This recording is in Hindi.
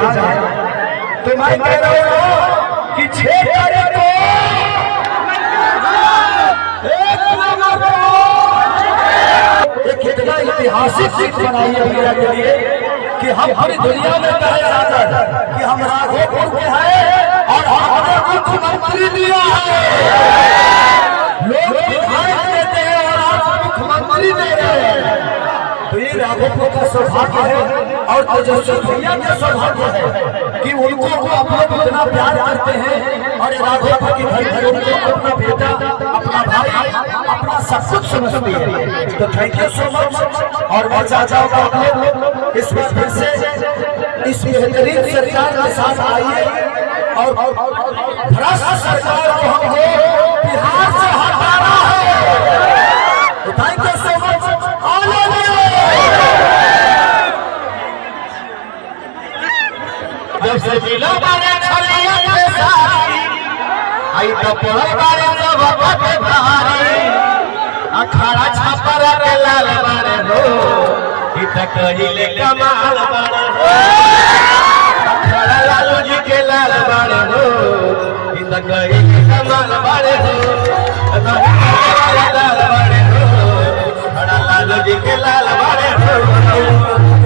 तो मैं कह रहा हूँ कि 6 तारीख को एक इतना ऐतिहासिक चीज बनाई है इंडिया के लिए कि हम पूरी दुनिया में कहे जाकर कि हम राघोपुर के हैं और हमने मुख्यमंत्री दिया है। लोग दिखाई देते हैं और आप मुख्यमंत्री दे रहे हैं। तो ये राघोपुर का सौभाग्य है और तेजस्वी भैया का सौभाग्य है कि उनको आप लोग इतना प्यार करते हैं और राघोपुर की भाई उनको अपना बेटा, अपना भाई, अपना सब कुछ समझती है। तो थैंक यू सो मच। और मैं चाहता हूँ आप लोग इस बार फिर से इस बेहतरीन सरकार के साथ आइए और भ्रष्ट सरकार को हमको बिहार से हटाना है। तो थैंक यू सो मच। जब से मिलो बारे छलिया के सारी आई तो पड़ल बारे सब बाटे भारी अखाड़ा छापर के लाल बारे हो ई त कहिले कमाल बारे हो अखाड़ा लालू जी के लाल बारे हो ई त कहिले कमाल बारे हो लाल बारे हो अखाड़ा लालू जी के लाल